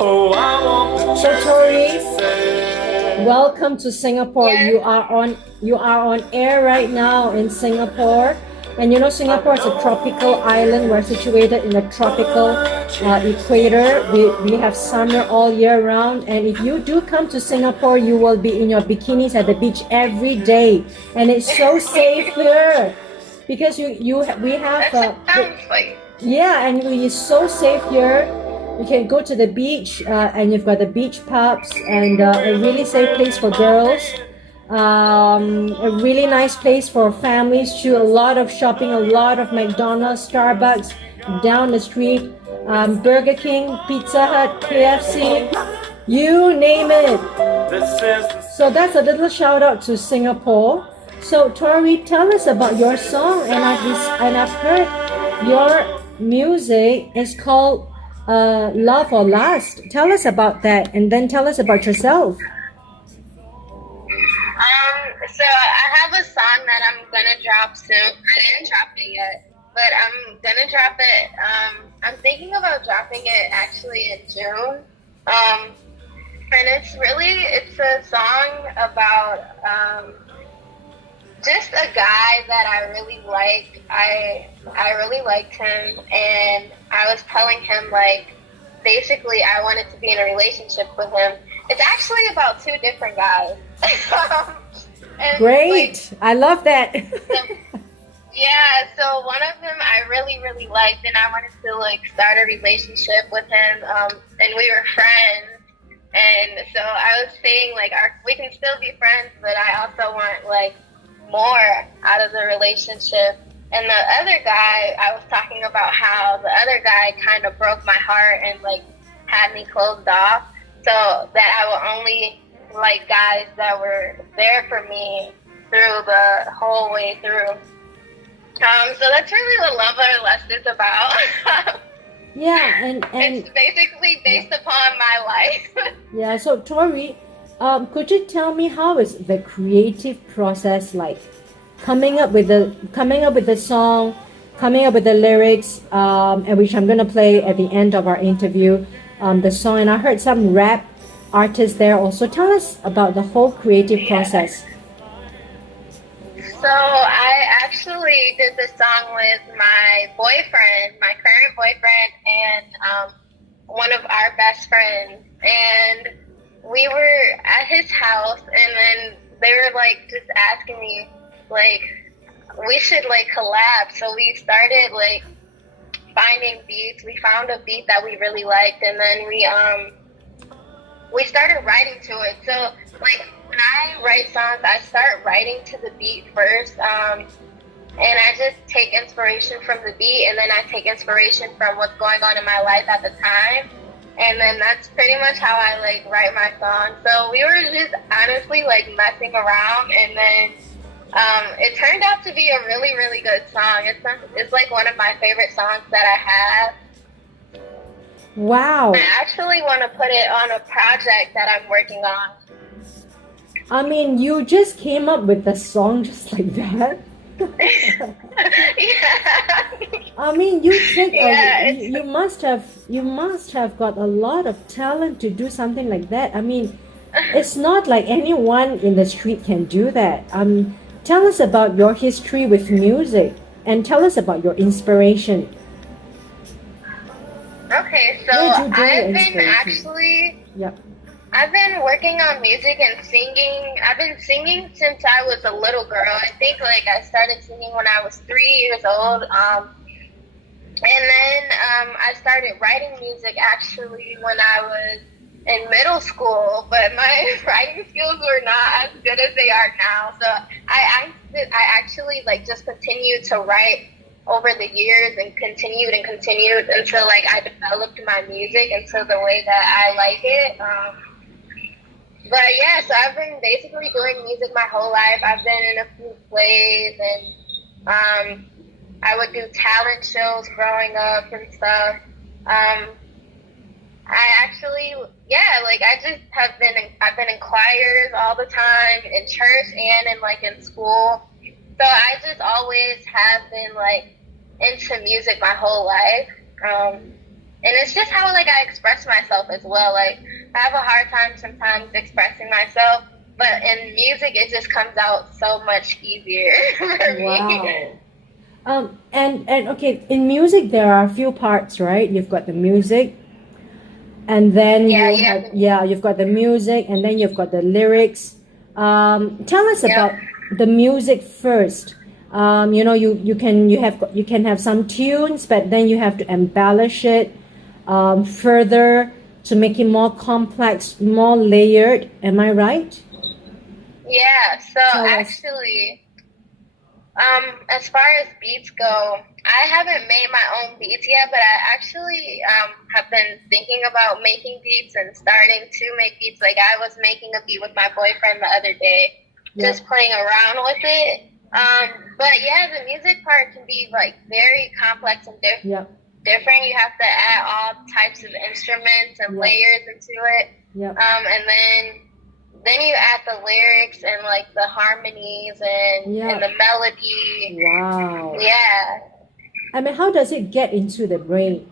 Oh, I want So Tori, say. welcome to Singapore. Yes. You are on air right now in Singapore. And you know Singapore is a tropical island. We're situated in the tropical equator. We have summer all year round. And if you do come to Singapore, you will be in your bikinis at the beach every day. And it's so safe here because we have That sounds like yeah, and it's so safe here. You can go to the beach, and you've got the beach pubs, and a really safe place for girls. A really nice place for families too. A lot of shopping, a lot of McDonald's, Starbucks down the street, Burger King, Pizza Hut, KFC, you name it. So that's a little shout out to Singapore. So Tori, tell us about your song, and I've heard your music is called Love or Lust. Tell us about that, and then tell us about yourself. so I have a song that I'm gonna drop soon. I didn't drop it yet, but I'm gonna drop it. I'm thinking about dropping it actually in June. And it's a song about just a guy that I really like. I really liked him, and I was telling him like basically I wanted to be in a relationship with him. It's actually about two different guys. And Great, I love that. yeah, so one of them I really, really liked, and I wanted to like start a relationship with him. And we were friends, and so I was saying like we can still be friends, but I also want like more out of the relationship. And the other guy, I was talking about how the other guy kind of broke my heart and like had me closed off, so that I will only like guys that were there for me through the whole way through. So that's really what Love or Lust is about. Yeah, and It's basically based upon my life. yeah. So Tori, could you tell me how is the creative process like? Coming up with the song, coming up with the lyrics, and which I'm gonna play at the end of our interview. The song, and I heard some rap artists there also. Tell us about the whole creative process. So I actually did this song with my boyfriend, my current boyfriend, and one of our best friends. And we were at his house, and then they were like just asking me, like, we should like collab. So we started like finding beats. We found a beat that we really liked, and then we started writing to it. So like when I write songs, I start writing to the beat first, and I just take inspiration from the beat, and then I take inspiration from what's going on in my life at the time, and then that's pretty much how I like write my song. So we were just honestly like messing around, and then it turned out to be a really, really good song. It's like one of my favorite songs that I have. Wow. I actually want to put it on a project that I'm working on. I mean, you just came up with the song just like that. Yeah. I mean, Yeah, you must have got a lot of talent to do something like that. I mean, it's not like anyone in the street can do that. Tell us about your history with music, and tell us about your inspiration. Okay, so Where did you do your I've been inspiration? actually Yep. I've been working on music and singing. I've been singing since I was a little girl. I think like I started singing when I was 3 years old. And then I started writing music actually when I was in middle school, but my writing skills were not as good as they are now. So I actually like just continued to write over the years and continued until like I developed my music into the way that I like it. But yeah, so I've been basically doing music my whole life. I've been in a few plays, and I would do talent shows growing up and stuff. I actually, yeah, like I've been in choirs all the time, in church and in school. So I just always have been like into music my whole life. And it's just how like I express myself as well. Like I have a hard time sometimes expressing myself, but in music it just comes out so much easier for me. Wow. And okay, in music there are a few parts, right? You've got the music, and then Yeah, you yeah. have, yeah, you've got the music, and then you've got the lyrics. Tell us Yeah. about the music first. You know, you can have some tunes, but then you have to embellish it further to make it more complex, more layered. Am I right? Yeah, so Tell us. actually, as far as beats go, I haven't made my own beats yet, but I actually have been thinking about making beats and starting to make beats. Like I was making a beat with my boyfriend the other day, Yeah. just playing around with it. But yeah, the music part can be like very complex and Yeah. different. You have to add all types of instruments and Yeah. layers into it. Yeah. And then you add the lyrics and like the harmonies and Yeah. and the melody. Wow. Yeah. I mean, how does it get into the brain?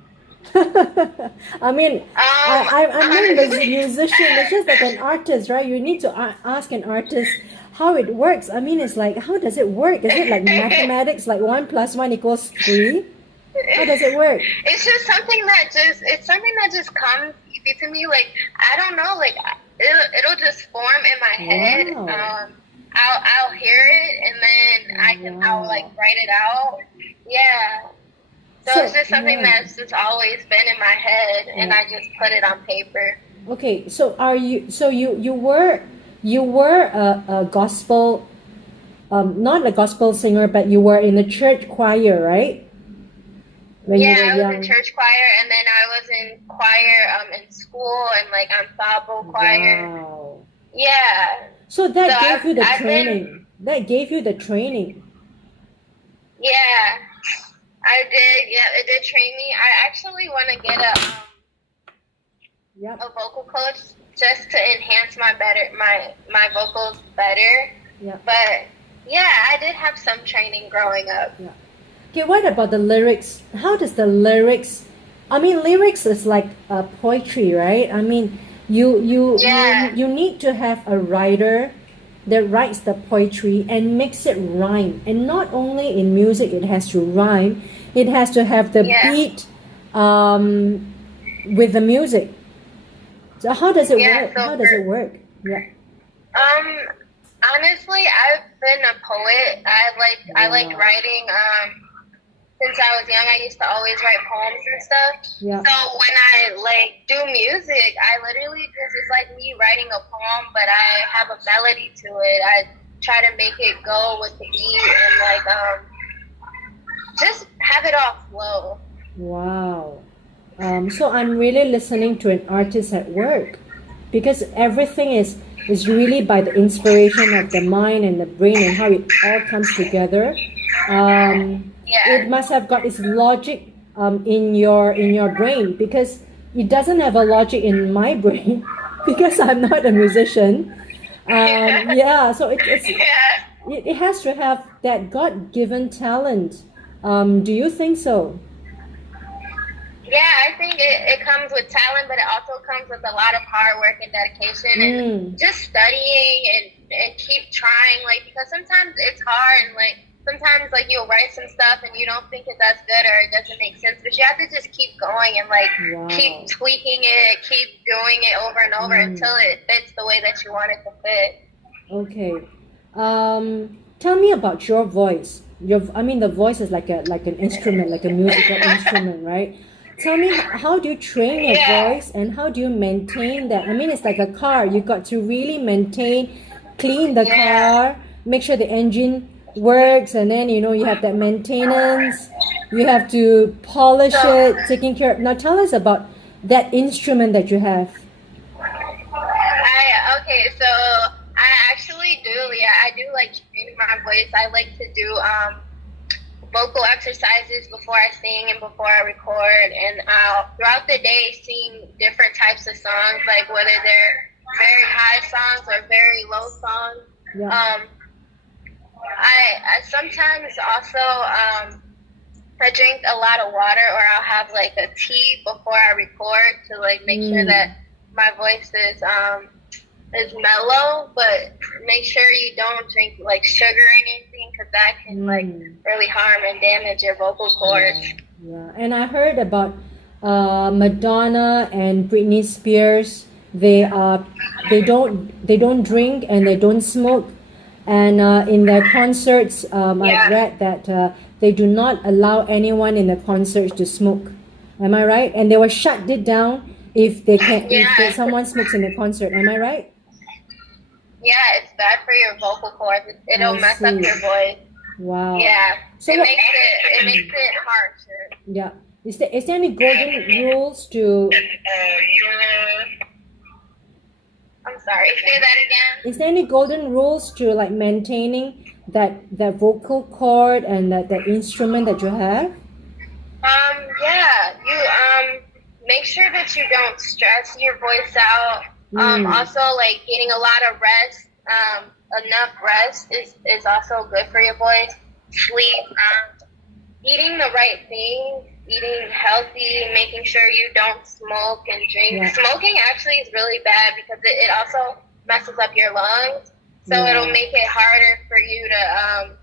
I mean, I'm not a Honestly, musician. It's just like an artist, right? You need to ask an artist how it works. I mean, it's like, how does it work? Is it like mathematics, like 1 + 1 = 3? How does it work? it's something that just comes easy to me. Like I don't know, like it'll just form in my head. Wow. I'll hear it and then I'll Wow. like write it out. Yeah. So So, it's just something yeah. that's just always been in my head, and Yeah. I just put it on paper. Okay, so you were a gospel, not a gospel singer, but you were in the church choir, right? When you Yeah, were I was young. in church choir, and then I was in choir in school and like ensemble choir. Wow. Yeah. So that So gave you the I've been- training. That gave you the training. Yeah, I did. Yeah, it did train me. I actually want to get Yep. a vocal coach just to enhance my vocals better. Yeah. But yeah, I did have some training growing up. Okay, what about the lyrics? How does the lyrics? I mean, lyrics is like poetry, right? I mean, Yeah. you need to have a writer that writes the poetry and makes it rhyme. And not only in music, it has to rhyme. It has to have the Yeah. beat with the music. So how does it Yeah, work? so How does it work? Yeah. Honestly, I've been a poet. I like Wow. writing. Since I was young, I used to always write poems and stuff. Yeah. So when I like do music, I literally it's like me writing a poem, but I have a melody to it. I try to make it go with the beat and like just have it all flow. Wow. So I'm really listening to an artist at work because everything is really by the inspiration of the mind and the brain and how it all comes together. Yeah. It must have got its logic in your brain because it doesn't have a logic in my brain because I'm not a musician. Yeah, so Yeah. it has to have that God-given talent. Do you think so? Yeah, I think it comes with talent, but it also comes with a lot of hard work and dedication and just studying and keep trying. Like, because sometimes it's hard and like sometimes like you'll write some stuff and you don't think it's as good or it doesn't make sense, but you have to just keep going and like Wow. keep tweaking it, keep doing it over and over until it fits the way that you want it to fit. Okay. Tell me about your voice. I mean, the voice is like an instrument, like a musical instrument, right? Tell me, how do you train your Yeah. voice and how do you maintain that? I mean, it's like a car. You got to really maintain, clean the Yeah. car, make sure the engine works, and then you have that maintenance. You have to polish So- it, taking care. Now, tell us about that instrument that you have. Okay, so I actually do. Yeah, I do like training my voice. I like to do vocal exercises before I sing and before I record, and I'll throughout the day sing different types of songs, like whether they're very high songs or very low songs. Yeah. I sometimes also I drink a lot of water, or I'll have like a tea before I record to like make sure that my voice is mellow. But make sure you don't drink like sugar or anything, because that can like really harm and damage your vocal cords. Yeah, and I heard about Madonna and Britney Spears. They don't drink and they don't smoke, and in their concerts, I've read that they do not allow anyone in the concerts to smoke. Am I right? And they will shut it down if someone smokes in the concert. Am I right? Yeah, it's bad for your vocal cords. It'll mess up your voice. Wow. Yeah. So it makes it harsher. Yeah. Is there any golden rules to? I'm sorry. Say that again. Is there any golden rules to like maintaining that vocal cord and that instrument that you have? Yeah. You make sure that you don't stress your voice out. Also, like getting a lot of rest. Enough rest is also good for your voice. Sleep. Eating the right things. Eating healthy, making sure you don't smoke and drink. Yeah. Smoking actually is really bad because it also messes up your lungs. So it'll make it harder for you to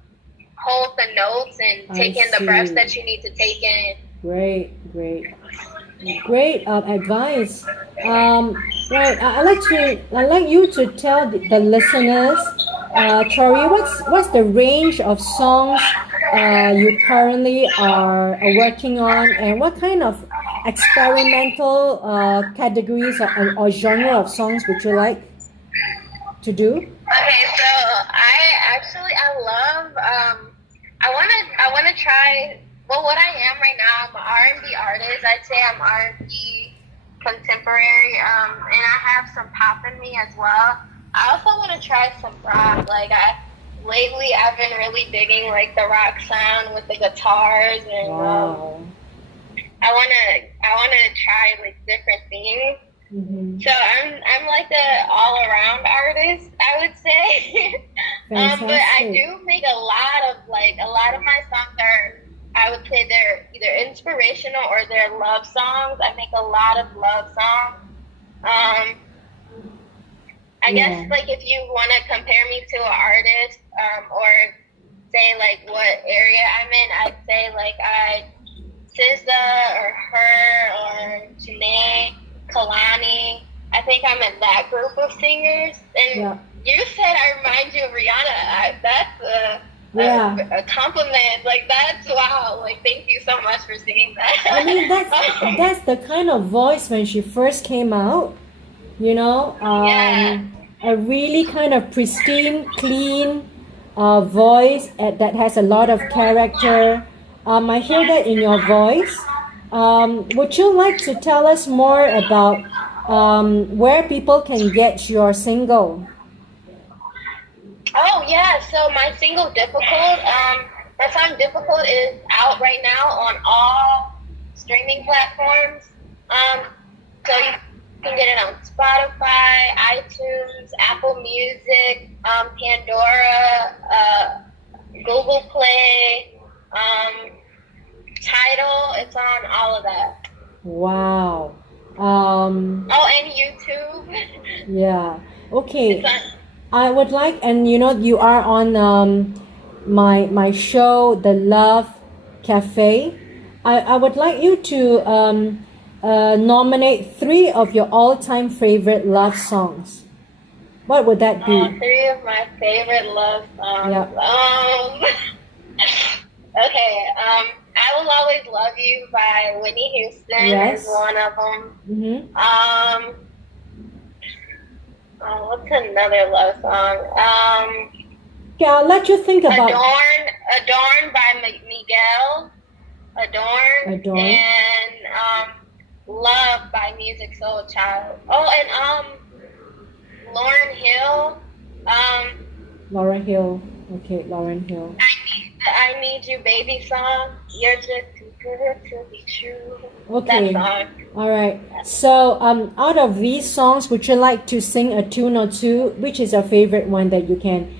hold the notes and take in the breaths that you need to take in. Great advice. Right, I'd like you to tell the listeners, Tori, what's the range of songs you currently are working on, and what kind of experimental categories or genre of songs would you like to do? Okay, so I want to try. Well, what I am right now, I'm an R&B artist. I'd say I'm R&B contemporary, and I have some pop in me as well. I also want to try some rock. Lately I've been really digging like the rock sound with the guitars, and I wanna try like different things. Mm-hmm. So I'm like a all around artist, I would say. But I do make a lot of my songs are, I would say they're either inspirational or they're love songs. I make a lot of love songs. I guess like if you want to compare me to an artist, or say like what area I'm in, I'd say like SZA or her or Janae, Kalani. I think I'm in that group of singers. And you said I remind you of Rihanna. That's a compliment. Like that's wow. Like thank you so much for saying that. I mean that's the kind of voice when she first came out. You know, a really kind of pristine, clean voice that has a lot of character. I hear that in your voice. Would you like to tell us more about where people can get your single? Oh yeah, so my single "Difficult," my song "Difficult" is out right now on all streaming platforms. So you can get it on Spotify, iTunes, Apple Music, Pandora, Google Play, Tidal. It's on all of that. Wow. And YouTube. Yeah. Okay. I would like, and you know, you are on my show, The Love Cafe. I would like you to nominate 3 of your all-time favorite love songs. What would that be? 3 of my favorite love songs. Yeah. Okay. I Will Always Love You by Whitney Houston is one of them. Mm-hmm. What's another love song? Okay, I'll let you think about Adorn by Miguel. Adorn. And Love by Music Soul Child. Oh, and Lauryn Hill. Lauryn Hill. Okay, Lauryn Hill. I Need You Baby song. You're just too good to be true. Okay. That song. All right. So, out of these songs, would you like to sing a tune or two? Which is your favorite one that you can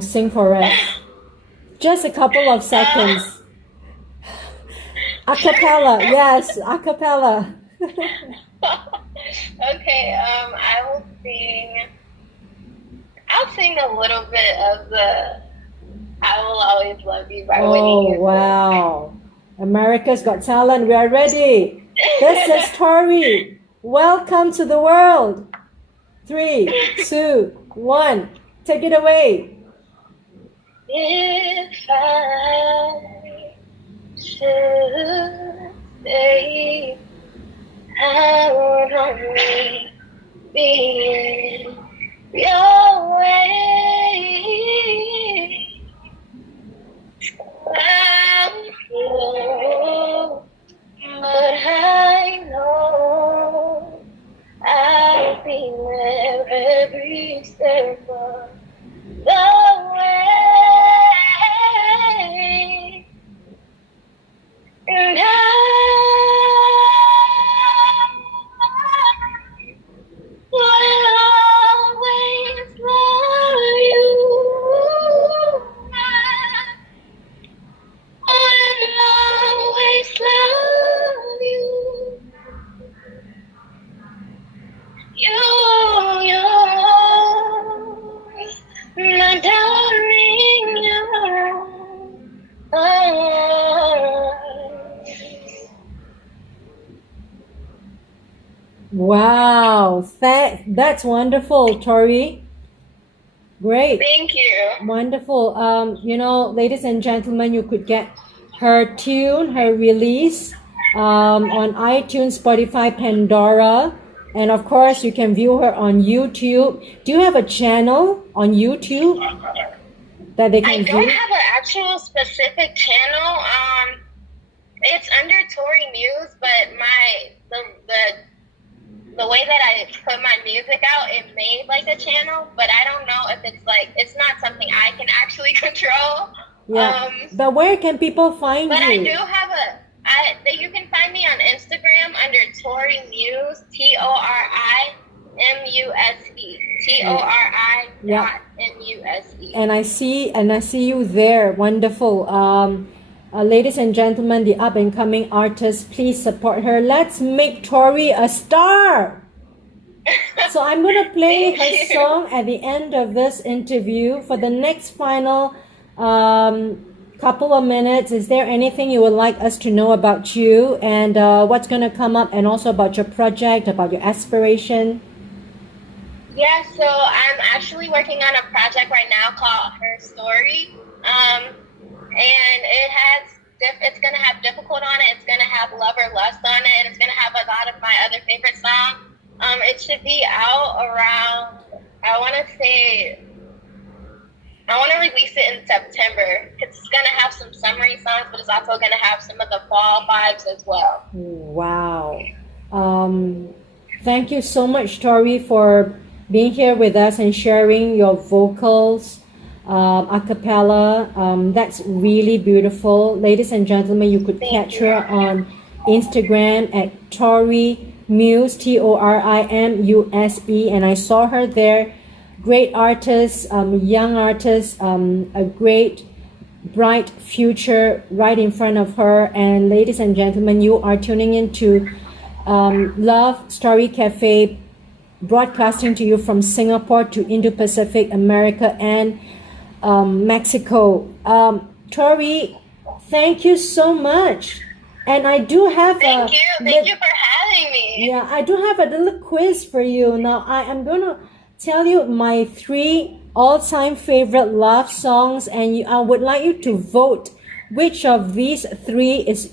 sing for us? Just a couple of seconds. A cappella, yes, a cappella. Okay, I'll sing a little bit of the I Will Always Love You by Whitney Oh, Houston. wow. America's Got Talent, we are ready. This is Tori. Welcome to the world. 3, 2, 1. Take it away. If I should stay, I would only be in your way. I'm slow, but I know I'll be there every step of the way. And will always love you. I'll always love you. You, my darling, you. Wow, that's wonderful, Tori. Great. Thank you. Wonderful. Ladies and gentlemen, you could get her tune, her release on iTunes, Spotify, Pandora, and of course, you can view her on YouTube. Do you have a channel on YouTube that they I can don't view? have an actual specific channel. It's under Tori Muse, but the way that I put my music out, it made like a channel, but I don't know if it's not something I can actually control. Yeah. But where can people find But I you? do have you can find me on Instagram under Tori Muse, TORIMUSE, TORI.MUSE. And I see you there. Wonderful. Ladies and gentlemen, the up and coming artist, please support her. Let's make Tori a star. So I'm going to play Thank her you. song at the end of this interview. For the next final couple of minutes, is there anything you would like us to know about you and what's going to come up, and also about your project, about your aspiration? Yeah, so I'm actually working on a project right now called Her Story. And it's going to have Difficult on it. It's going to have Love or Lust on it. And it's going to have a lot of my other favorite songs. It should be out around, I want to release it in September. It's going to have some summery songs, but it's also going to have some of the fall vibes as well. Wow. Thank you so much, Tori, for being here with us and sharing your vocals, a cappella. That's really beautiful. Ladies and gentlemen, you could catch her on Instagram at Tori Muse, TORIMUSE, and I saw her there. Great artist, young artist, a great bright future right in front of her. And ladies and gentlemen, you are tuning into Love Story Cafe, broadcasting to you from Singapore to Indo-Pacific, America, and Mexico. Tori, thank you so much. And I do have Thank you for having me. Yeah, I do have a little quiz for you. Now, I am going to tell you my 3 all-time favorite love songs, and I would like you to vote which of these 3 is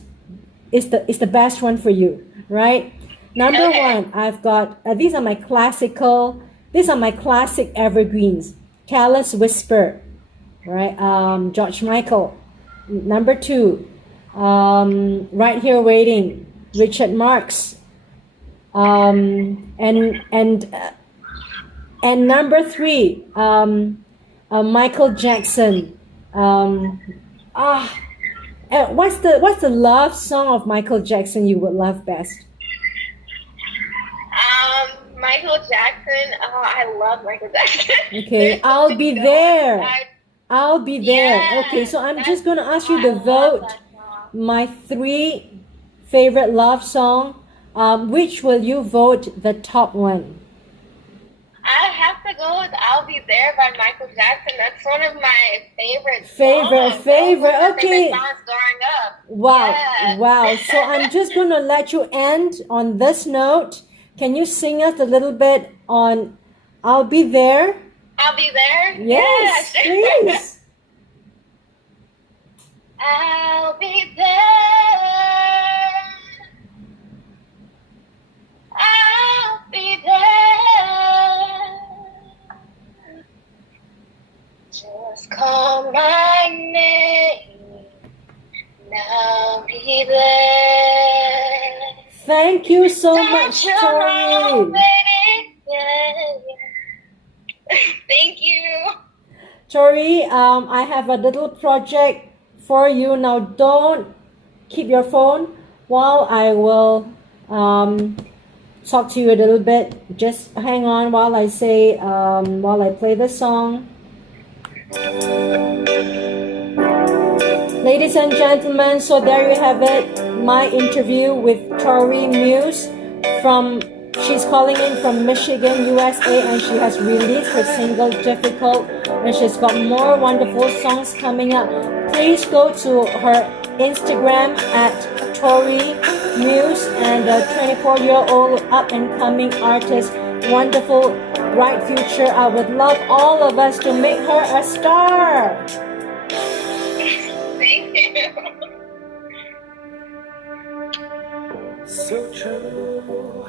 the best one for you, right? Number Okay. 1, I've got these are my classic evergreens. Careless Whisper, right? George Michael. Number 2, Right Here Waiting, Richard Marx. And number 3, Michael Jackson. What's the love song of Michael Jackson you would love best? Michael Jackson. Oh, I love Michael Jackson. Okay, I'll Be There. I'll Be There. Yeah, Okay, so I'm just gonna ask you to I love vote that song. my 3 favorite love song, which will you vote the top one? I have to go with "I'll Be There" by Michael Jackson. That's one of my favorite Favorite, songs. favorite, Those were my okay. favorite songs growing up. Wow, Yeah. wow. So I'm just going to let you end on this note. Can you sing us a little bit on I'll Be There? I'll be there. Yes, Yeah, sure. please. I'll be there. I'll be there. Just call my name. And I'll be there. Thank you so Don't much, you know, Tori. baby? Yeah, yeah. Thank you. Tori, I have a little project for you. Now, don't keep your phone while I will talk to you a little bit. Just hang on while I say, while I play the song. Ladies and gentlemen, so there you have it. My interview with Tori Muse from, she's calling in from Michigan, USA, and she has released her single Difficult, and she's got more wonderful songs coming up. Please go to her Instagram at Tori Muse, and a 24-year-old up-and-coming artist. Wonderful, bright future. I would love all of us to make her a star. Thank you. So true.